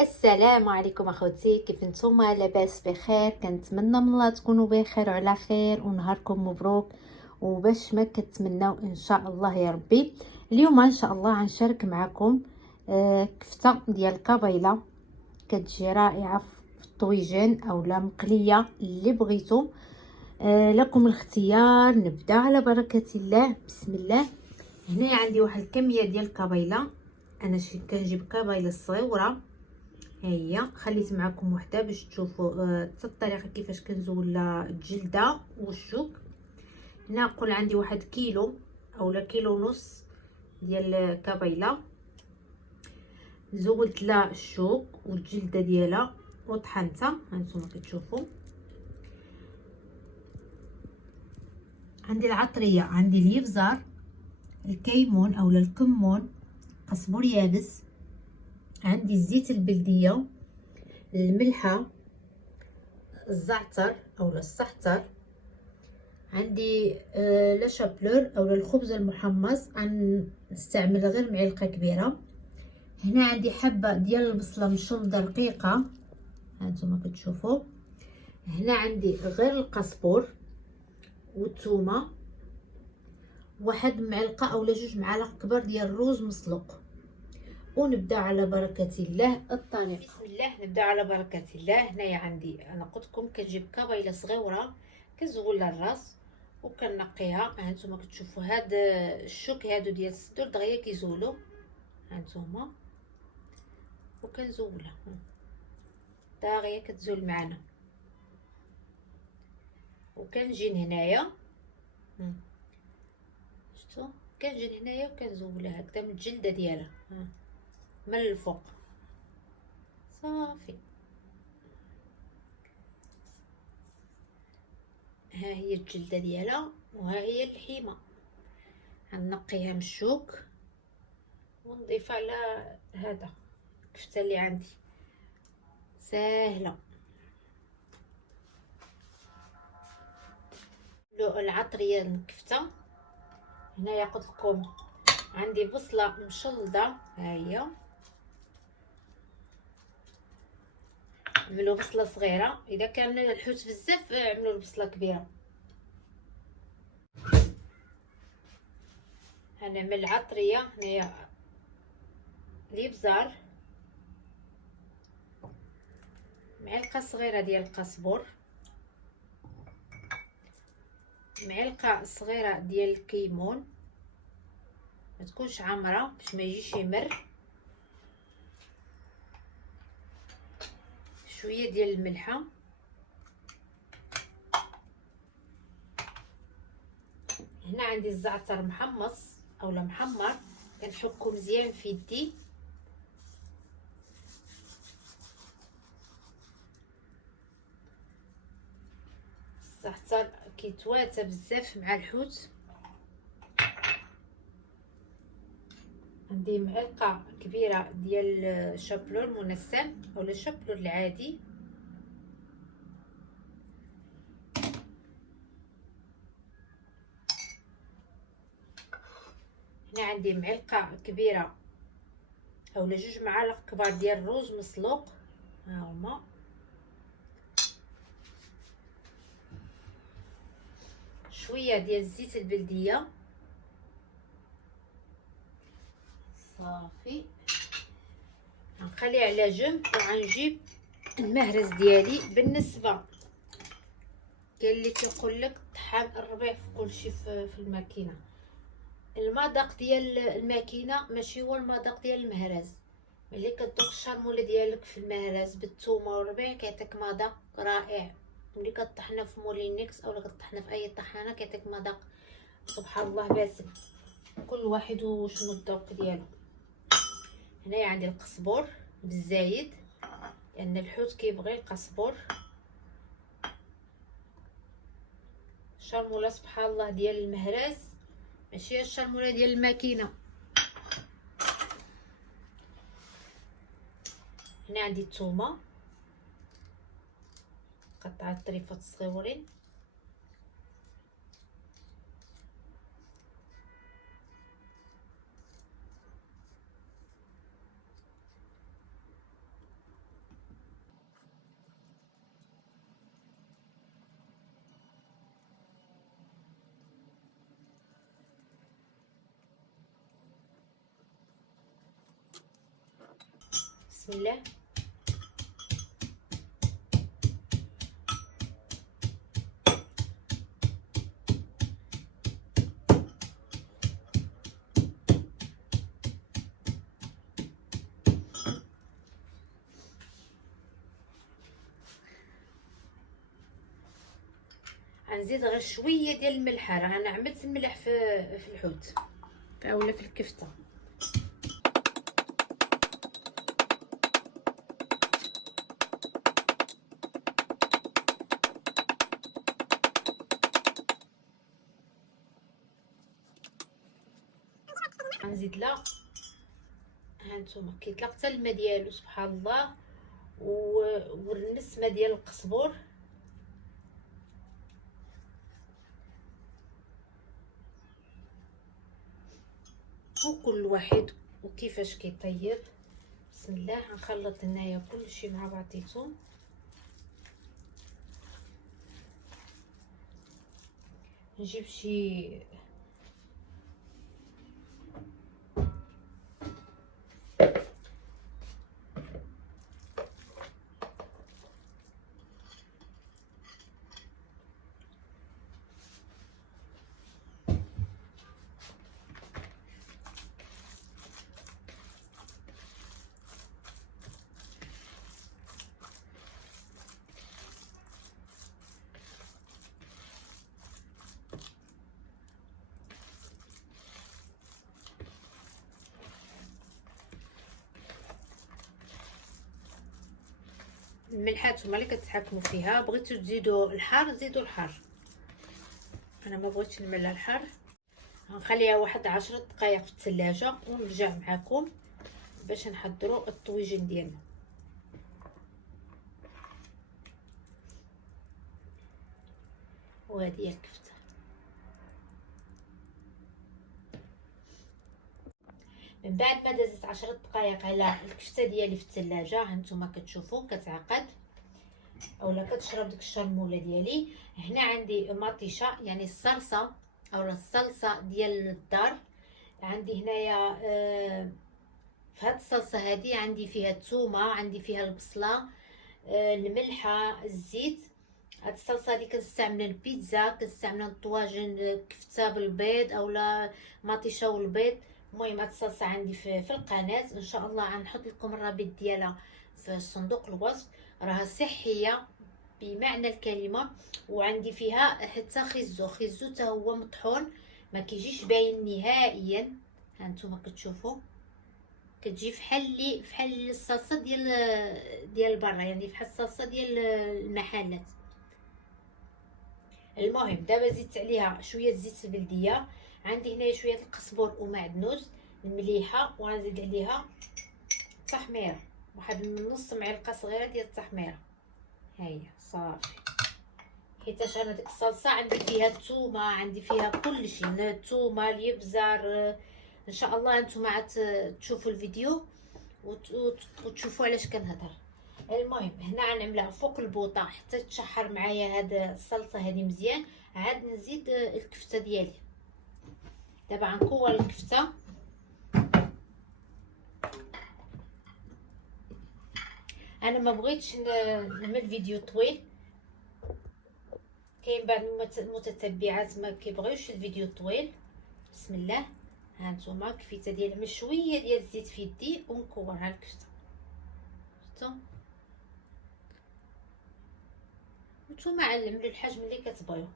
السلام عليكم اخوتي، كيف نتوما؟ لاباس بخير؟ كنتمنى من الله تكونوا بخير وعلى خير ونهاركم مبروك وباش ما كتمناو ان شاء الله يا ربي. اليوم ان شاء الله غنشارك معكم كفته ديال الكابيله، كتجي رائعه في الطويجين اولا مقليه اللي بغيتو. لكم الاختيار. نبدا على بركه الله، بسم الله. هنا عندي واحد الكميه ديال الكابيله، انا كنجيب كابيله صغيره. ها هي خليت معكم وحده باش تشوفوا حتى الطريقه كيفاش كنزول الجلده والشوك. هنا نقول عندي واحد كيلو اولا كيلو ونص ديال الكابيله، زولت لها الشوك والجلده ديالها وطحنتها. هانتوما كتشوفوا عندي العطريه، عندي اليبزار، الكيمون اولا الكمون، قزبر يابس، عندي الزيت البلديه، الملحه، الزعتر اولا السحتر، عندي لا شابلور اولا الخبز المحمص، نستعمل غير معلقه كبيره. هنا عندي حبه ديال البصله مشلضه رقيقه، هانتوما كتشوفوا. هنا عندي غير القزبر والثومه، واحد معلقه اولا جوج معالق كبار ديال الروز مسلوق. ونبدا على بركه الله الطريقه. بسم الله، نبدا على بركه الله. هنايا عندي، انا قلت لكم كنجيب كابيله صغيره، كنزول لها الراس وكنقيها. هانتوما كتشوفوا هاد الشوك هادو ديال الصدور دغيا كيزولوا، هانتوما وكنزولها دغيا كتزول معنا. وكنجي هنايا، شفتوا، كنجي هنايا وكنزولها هكذا من الجلده ديالها من الفوق صافي. ها هي الجلده ديالها وها هي اللحيمه. غنقيها من الشوك ونضيفها على هذا الكفته اللي عندي، ساهله. العطريه الكفته هنايا قلت لكم عندي بصله مشلضه، ها هي. عملوا بصله صغيره، اذا كان الحوت بزاف عملوا البصله كبيره. هنعمل العطريه. هنايا الابزار، معلقه صغيره ديال القزبر، معلقه صغيره ديال الكيمون، ما تكونش عامره باش ما يجيش يمر، شويه ديال الملحه. هنا عندي الزعتر محمص اولا محمر، كنحكو مزيان في يدي. الزعتر كيتواتى بزاف مع الحوت. عندي معلقه كبيره ديال الشابلور منسم اولا الشابلور العادي. هنا عندي معلقه كبيره اولا جوج معالق كبار ديال الروز مسلوق، ها هما. شويه ديال الزيت البلديه صافي. غنخليه على جنب وغنجيب المهرس ديالي. بالنسبه كاين اللي كيقول لك طحان الربيع في كلشي في الماكينه، المذاق ديال الماكينه ماشي هو المذاق ديال المهرز. ملي كتذوق الشرموله ديالك في المهرز بالثومه والربيع كيعطيك مذاق رائع. ملي كطحنها في مولينيكس اولا كطحنها في اي طحانه كيعطيك مذاق سبحان الله باسم. كل واحد وشنو الذوق ديالو. هنايا عندي القزبر بالزايد لان الحوت كيبغي القزبر. الشرموله سبحان الله ديال المهرز ماشي الشرموله ديال الماكينه. هنا عندي الثومه قطعه طريفات صغيورين، بسم الله. غنزيد غير شويه ديال الملح، راه انا عملت الملح في الحوت اولا في الكفته. غنزيد لها هانتوما كيطلق حتى الماء ديالو سبحان الله، والنسمه ديال القزبور. وكل واحد وكيفاش كيطيب. بسم الله. غنخلط هنايا كلشي مع بعضيتو. نجيب شي الملحات هما اللي كتحكموا فيها. بغيتو تزيدوا الحار زيدوا الحار، انا ما بغيتش نملى الحار. غنخليها واحد 10 دقائق في الثلاجه ونرجع معكم باش نحضروا الطويجين ديالنا. وهذه هي الكفته. من بعد ما دازت 10 دقائق على الكفته ديالي في الثلاجه، هانتوما كتشوفوا كتعقد اولا كتشرب ديك الشرموله ديالي. هنا عندي مطيشه يعني الصلصه اولا الصلصه ديال الدار. عندي هنايا في هاد الصلصه هذه عندي فيها الثومه، عندي فيها البصله، الملحه، الزيت. هاد الصلصه هذه كنستعملها البيتزا، كنستعملها الطواجن، كفته بالبيض اولا مطيشه والبيض. المهم هاد الصلصه عندي في القناه، ان شاء الله غنحط لكم الرابط ديالها في صندوق الوصف. راها صحيه بمعنى الكلمه. وعندي فيها حتى خيزو حتى هو مطحون، ما كيجيش باين نهائيا. هانتوما كتشوفوا كتجي فحال الصلصه ديال برا، يعني بحال الصلصه ديال المحلات. المهم دابا زدت عليها شويه زيت البلديه. عندي هنايا شويه القزبر ومعدنوس المليحه، وغنزيد عليها التحميره، واحد نص معلقه صغيره ديال التحميره. ها هي صافي. حيت انا ديك الصلصه عندي فيها الثومه، عندي فيها كلشي، الثومه، الابزار. ان شاء الله نتوما عاد تشوفوا الفيديو وتشوفوا علاش كنهضر. المهم هنا غنعملها فوق البوطه حتى تشحر معايا هاد الصلصه هذه مزيان. عاد نزيد الكفته ديالي. دابا غنكور الكفته. انا ما بغيتش نعمل فيديو طويل، كاين بعض المتتبعات ما كيبغيوش الفيديو طويل. بسم الله. هانتوما كفيته ديال مشويه ديال الزيت في يدي ونكورها الكفته. شفتوا نتوما علموا الحجم اللي كتبغيو.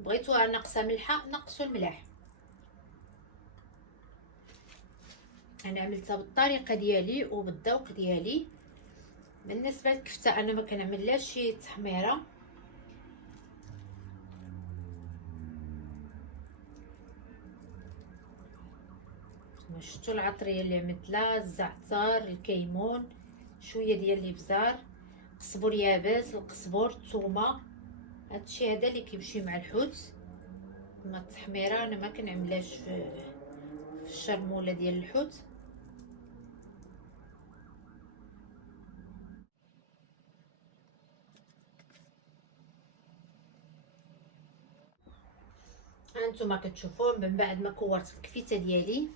بغيتوها ناقصه ملحه نقصوا الملح. انا عملتها بالطريقه ديالي وبالذوق ديالي. بالنسبه للكفته انا ما كنعملهاش شي تحميره. شفتوا العطريه اللي عملت لها، الزعتر، الكيمون، شويه ديال الابزار، قزبر يابس، القزبر، الثومه. هادشي هذا اللي كيمشي مع الحوت. اما التحميره انا ما كنعملهاش في الشرموله ديال الحوت. هانتوما كتشوفوا من بعد ما كورت الكفيته ديالي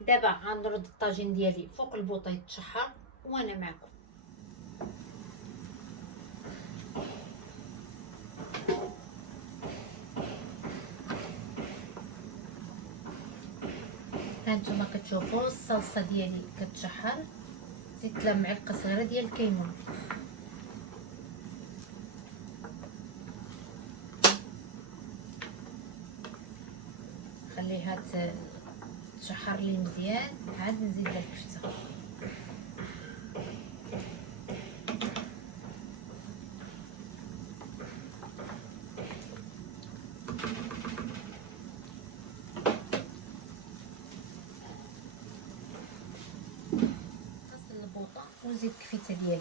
دابا غنرد الطاجين ديالي فوق البوطه يتشحر وانا معكم. هانتوما كتشوفوا الصلصه ديالي كتشحر، زدت لها معلقه صغيره ديال الكمون، خليها تشحر لي مزيان عاد نزيد لها الكفته. نغسل البوطه ونزيد الكفته ديالي.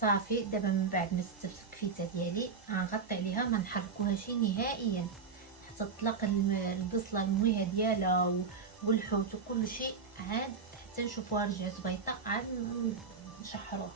صافي دابا من بعد ما استفت الكفيته ديالي غنغطي عليها ما نحركوهاش نهائيا حتى تطلق البصله المويه ديالها والحوت وكل شيء، عاد حتى نشوفوها رجعت بيضاء عاد نشحروها.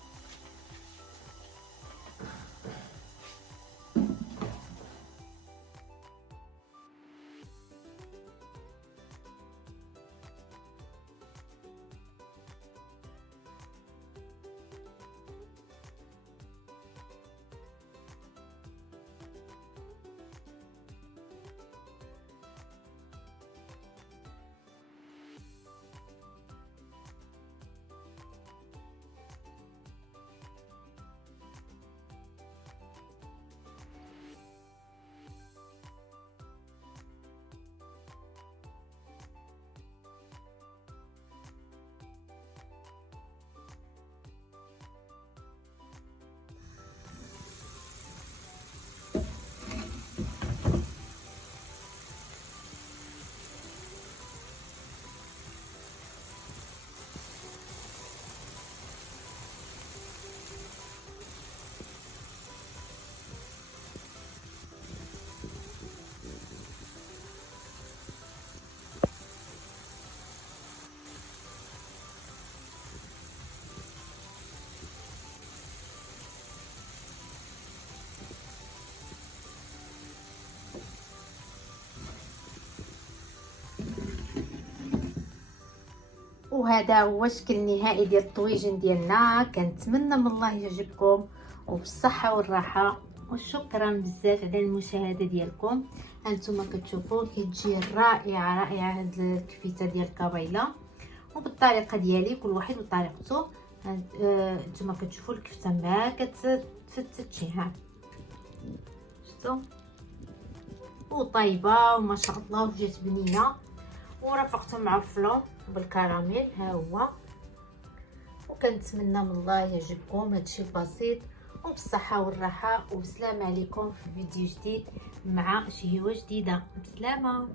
وهذا هو الشكل النهائي ديال الطويجن ديالنا. كنتمنى من الله يعجبكم وبالصحه والراحه، وشكرا بزاف على المشاهده ديالكم. هانتوما كتشوفوا كتجي رائعه رائعه هاد الكفته ديال الكابيله وبالطريقه ديالي، كل واحد وطريقته. هانتوما كتشوفوا الكفته ما كتفتتش ها شفتوا، وطيبه وما شاء الله وجات بنينه، ورافقته مع الفلون بالكراميل ها هو. وكنتمنى من الله يعجبكم هادشي البسيط وبالصحه والراحه، وبسلام عليكم في فيديو جديد مع شهوه جديده. بسلامه.